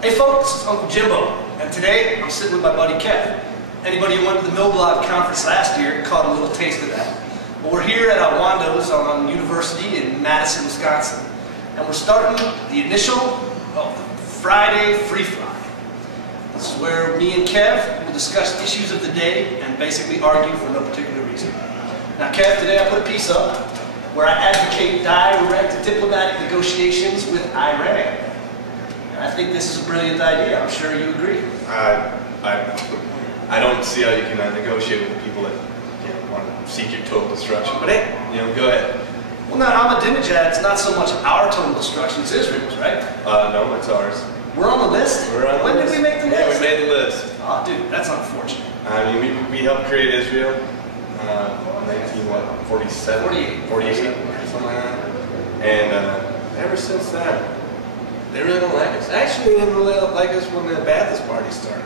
Hey folks, it's Uncle Jimbo, and today I'm sitting with my buddy Kev. Anybody who went to the No Blog conference last year caught a little taste of that. But we're here at our Wando's on University in Madison, Wisconsin, and we're starting the initial Friday Freefly. This is where me and Kev will discuss issues of the day and basically argue for no particular reason. Now Kev, today I put a piece up where I advocate direct diplomatic negotiations with Iran. And I think this is a brilliant idea. I'm sure you agree. I don't see how you can negotiate with people that want to seek your total destruction. But hey, go ahead. Well, now Ahmadinejad, it's not so much our total destruction, it's Israel's, right? No, it's ours. We're on the list? We're on the when list. did we make the list? Yeah, we made the list. Oh, dude, that's unfortunate. I mean, we helped create Israel, 1947? 48, something like that. And ever since then, they really don't like us. Actually, they didn't really like us when the Ba'athist party started.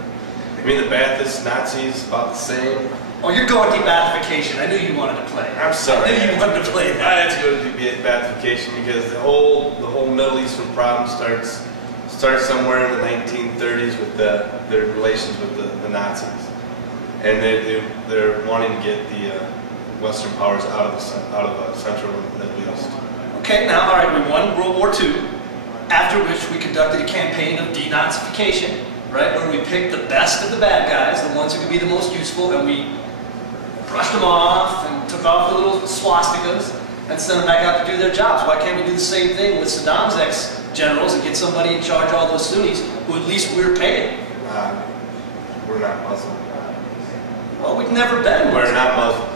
I mean, the Ba'athist, Nazis, about the same. Oh, you're going De-Baathification. I knew you wanted to play. I'm sorry. I knew you wanted to play that. I had to go to De-Baathification because the whole Middle Eastern problem starts somewhere in the 1930s with their relations with the Nazis, and they're wanting to get the Western powers out of Central Middle East. Okay, now all right, we won World War II, after which we conducted a campaign of De-Nazification, right, where we picked the best of the bad guys, the ones who could be the most useful, and we brushed them off and took off the little swastikas and sent them back out to do their jobs. Why can't we do the same thing with Sadaam's ex-generals and get somebody in charge of all those Sunnis who at least we're paying? We're not Muslim. Well, we've never been Muslim. We're not Muslim.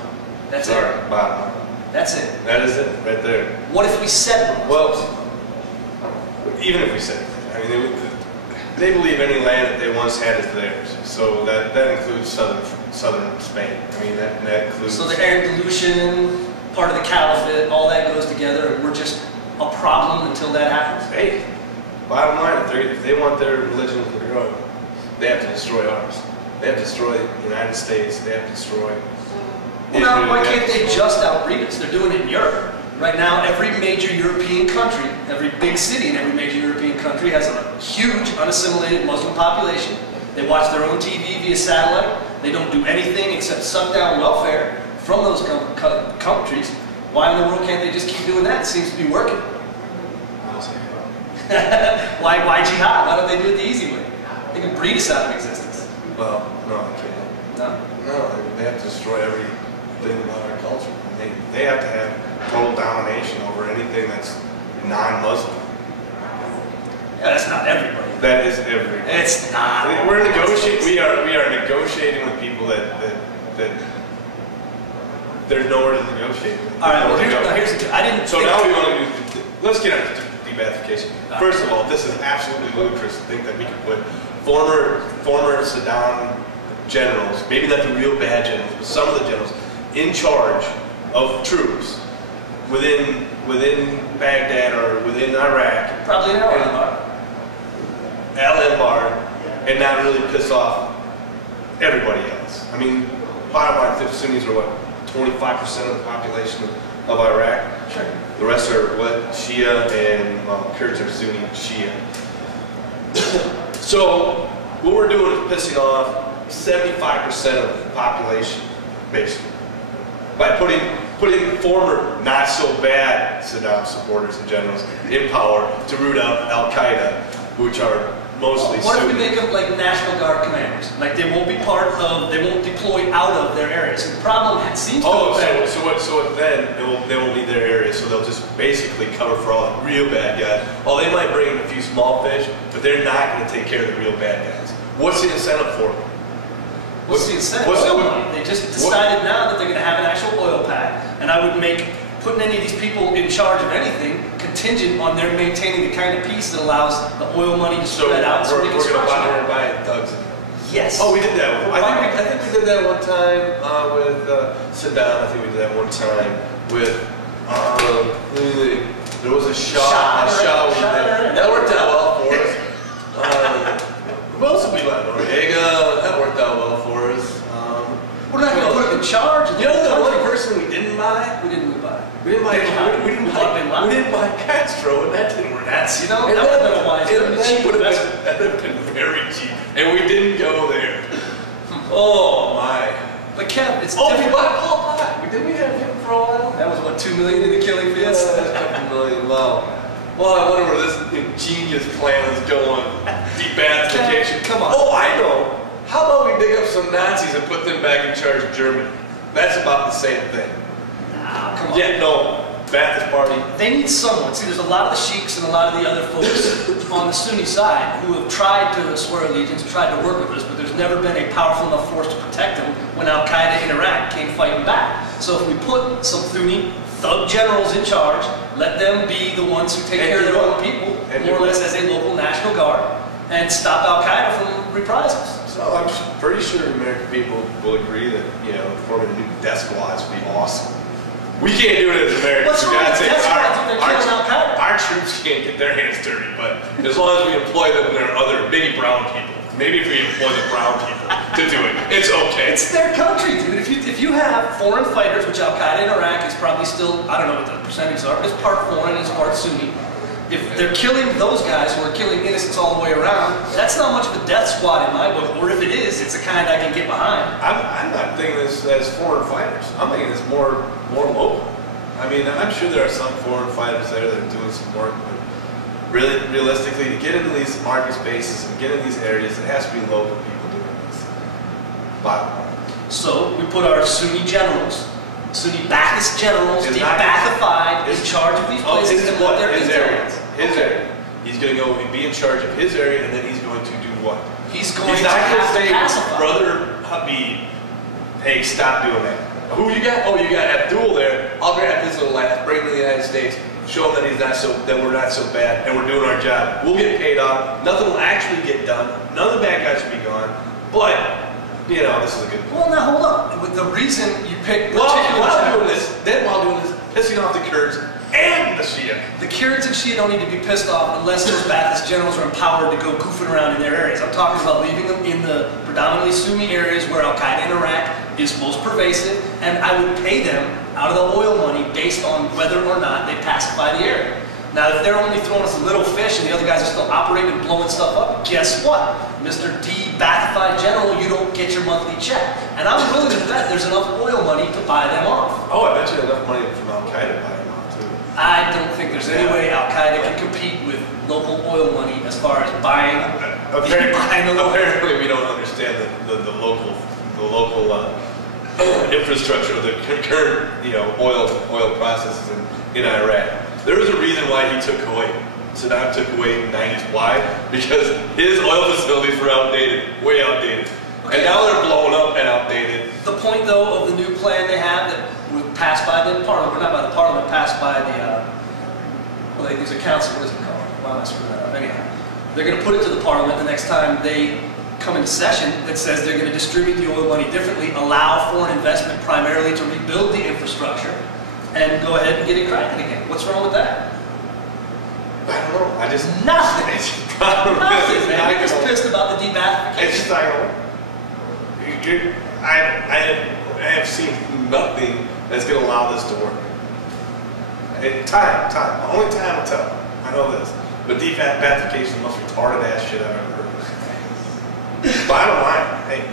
That's Sorry, it. bottom line. That's it. That is it, right there. What if we said we're Muslim? Well, even if we said it, I mean, they believe any land that they once had is theirs. So that includes southern Spain. I mean, that includes. So the Andalusian, part of the Caliphate, all that goes together, and we're just a problem until that happens. Hey, bottom line, if they want their religion to grow, they have to destroy ours. They have to destroy the United States. They have to destroy. Well, now, why can't they just outbreed us? They're doing it in Europe. Right now, every major European country, every big city in every major European country has a huge unassimilated Muslim population. They watch their own TV via satellite. They don't do anything except suck down welfare from those countries. Why in the world can't they just keep doing that? It seems to be working. Why jihad? Why don't they do it the easy way? They can breed us out of existence. Well, no, they can't. No, they have to destroy everything about our culture. They have to have total domination over anything that's non-Muslim. Yeah, that's not everybody. That is everybody. It's not. We're negotiating. We are negotiating with people that there's nowhere to negotiate with. All right. Well, here's the. I didn't. So now we want to do. Let's get on to De-Baathification. First of all, this is absolutely ludicrous to think that we could put former Sadaam generals, maybe not the real bad generals, but some of the generals, in charge of troops within Baghdad or within Iraq. Probably in Al-Anbar, and not really piss off everybody else. I mean, bottom line, the Sunnis are what, 25% of the population of Iraq? Sure. The rest are what, Shia, and well, Kurds are Sunni Shia. So what we're doing is pissing off 75% of the population, basically, by putting former not so bad Saddam supporters and generals in power to root out Al-Qaeda, which are mostly What Sunni. if we make them like National Guard commanders? Like they won't be they won't deploy out of their areas. So the problem seems to be so then they won't leave their area, so they'll just basically cover for all the real bad guys. Oh, they might bring in a few small fish, but they're not going to take care of the real bad guys. What's the incentive for them? What's the incentive? Oil money. They just decided now that they're going to have an actual oil pack, and I would make putting any of these people in charge of anything contingent on their maintaining the kind of peace that allows the oil money to spread out. So we're going to buy thugs. Yes. Oh, we did that. I think we did that one time with Sadaam. I think we did that one time with there was a shot. That worked out well for us. Most of we let Noriega. That worked out well for us. We're not going to put him in charge. You know the one person we didn't buy? We didn't buy. We didn't buy Castro, and that didn't work. That's, that would have been a wise investment. That'd have been very cheap. And we didn't go there. Oh my. But Kev, it's Oh, different. what? Didn't we have him for a while? That was what, $2 million in the killing field? Yes, that's a couple million. Wow. Well, I wonder where this ingenious plan is going. De-Baathification. Come on. Oh, I know. How about we dig up some Nazis and put them back in charge of Germany? That's about the same thing. Nah, come on. Yeah, no. Ba'athist party. They need someone. See, there's a lot of the sheiks and a lot of the other folks on the Sunni side who have tried to swear allegiance, tried to work with us, but there's never been a powerful enough force to protect them when Al-Qaeda in Iraq came fighting back. So if we put some Sunni thug generals in charge, let them be the ones who take care of their own people, more or less as a local National Guard, and stop Al-Qaeda from reprisals. So I'm pretty sure American people will agree that, you know, forming a new death squad would be awesome. We can't do it as Americans. What's wrong with death squads if they're killing Al-Qaeda? Our troops can't get their hands dirty, but as long as we employ them, there are other, maybe brown people. Maybe if we employ the brown people to do it, it's okay. It's their country, dude. If you have foreign fighters, which Al-Qaeda in Iraq is probably still, I don't know what the percentages are, but it's part foreign, it's part Sunni. If they're killing those guys who are killing innocents all the way around, that's not much of a death squad in my book, or if it is, it's the kind I can get behind. I'm not thinking this as foreign fighters. I'm thinking it's more local. I mean, I'm sure there are some foreign fighters there that are doing some work, but really, realistically, to get into these market spaces and get in these areas, it has to be local people doing this. Bottom line. So we put our Sunni generals, Sunni Ba'athist generals, De-Baathified, in charge of these places and let their his area. His Okay. area. He's going to go and be in charge of his area, and then he's going to do what? He's going He's to not going to have to say, pacify. Brother Habib, hey, stop doing that. Who you got? Oh, you got Abdul there. I'll grab his little ass, bring him to the United States, show him that he's not so, that we're not so bad, and we're doing our job. We'll get paid off. Nothing will actually get done. None of the bad guys will be gone. But, you know, this is a good point. Well, now hold on. With the reason you picked While doing this, pissing off the Kurds and the Shia. the Kurds and Shia don't need to be pissed off unless those Ba'athist generals are empowered to go goofing around in their areas. I'm talking about leaving them in the predominantly Sunni areas where Al-Qaeda in Iraq is most pervasive, and I would pay them out of the oil money based on whether or not they pacify the area. Now, if they're only throwing us a little fish and the other guys are still operating and blowing stuff up, guess what? Mr. De-Baathify General, you don't get your monthly check. And I'm willing to bet there's enough oil money to buy them off. Oh, I bet you enough money from Al-Qaeda to buy them off, too. I don't think there's any way Al-Qaeda can compete with local oil money as far as buying. Apparently, we don't understand the local infrastructure of the current, you know, oil processes in Iraq. There was a reason why he took Kuwait. Saddam took Kuwait in the 90s. Why? Because his oil facilities were outdated, way outdated. Okay. And now they're blown up and outdated. The point, though, of the new plan they have that was passed by the parliament, or not by the parliament, passed by the, well, there's a council, what is it called? Why am I screwing that up? Anyhow, they're going to put it to the parliament the next time they come into session that says they're going to distribute the oil money differently, allow foreign investment primarily to rebuild the infrastructure, and go ahead and get it cracking again. What's wrong with that? I don't know. I just... Nothing. Nothing, Man. You're just pissed about the De-Baathification. It's just like, I have seen nothing that's going to allow this to work. Time. Only time will tell. I know this. But De-Baathification is the most retarded ass shit I've ever heard of. Bottom line, hey,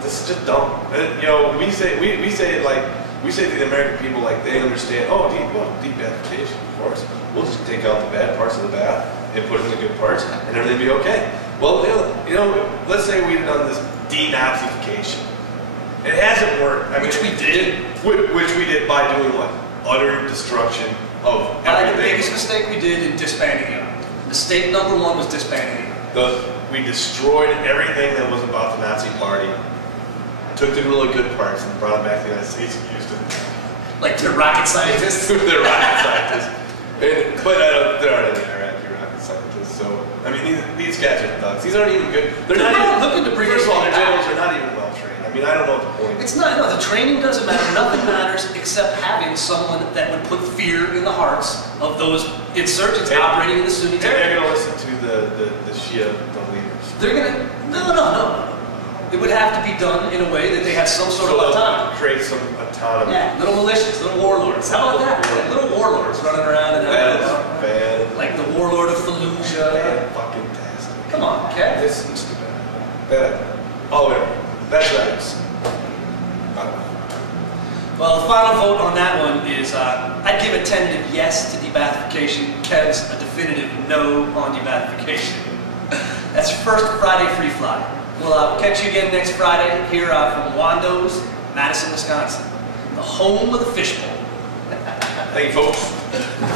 this is just dumb. You know, we say to the American people, like, they understand, oh, De-Baathification, of course. We'll just take out the bad parts of the bath and put in the good parts, and everything will be okay. Well, you know, let's say we've done this De-Nazification. It hasn't worked. I mean, Which we did. Which we did by doing what? Utter destruction of everything. The biggest mistake we did in disbanding it. Mistake number one was disbanding it. We destroyed everything that was about the Nazi Party, took the really good parts and brought them back to the United States and used them. Like they're rocket scientists? They're rocket scientists. But there aren't any Iraqi rocket scientists, so, I mean, these guys are thugs. These aren't even good. They're not even looking to bring First of all, their back. generals are not even well trained. I mean, I don't know what the point is. It's not, no, the training doesn't matter. Nothing matters except having someone that would put fear in the hearts of those insurgents operating in the Sunni territory. They're going to listen to the Shia, the leaders. They're going to, no. It would have to be done in a way that they have some sort of autonomy. Create some autonomy. Yeah, little militias, little warlords. How about that? Like little warlords running around in That is bad. like the warlord of Fallujah. Bad fucking tastic. Come on, Kev? This is too bad. Oh, wait. That's right. Well, the final vote on that one is I'd give a tentative yes to De-Baathification. Kev's a definitive no on De-Baathification. That's first Friday Freefly. We'll catch you again next Friday here from Wando's, Madison, Wisconsin, the home of the fishbowl. Thank you, folks.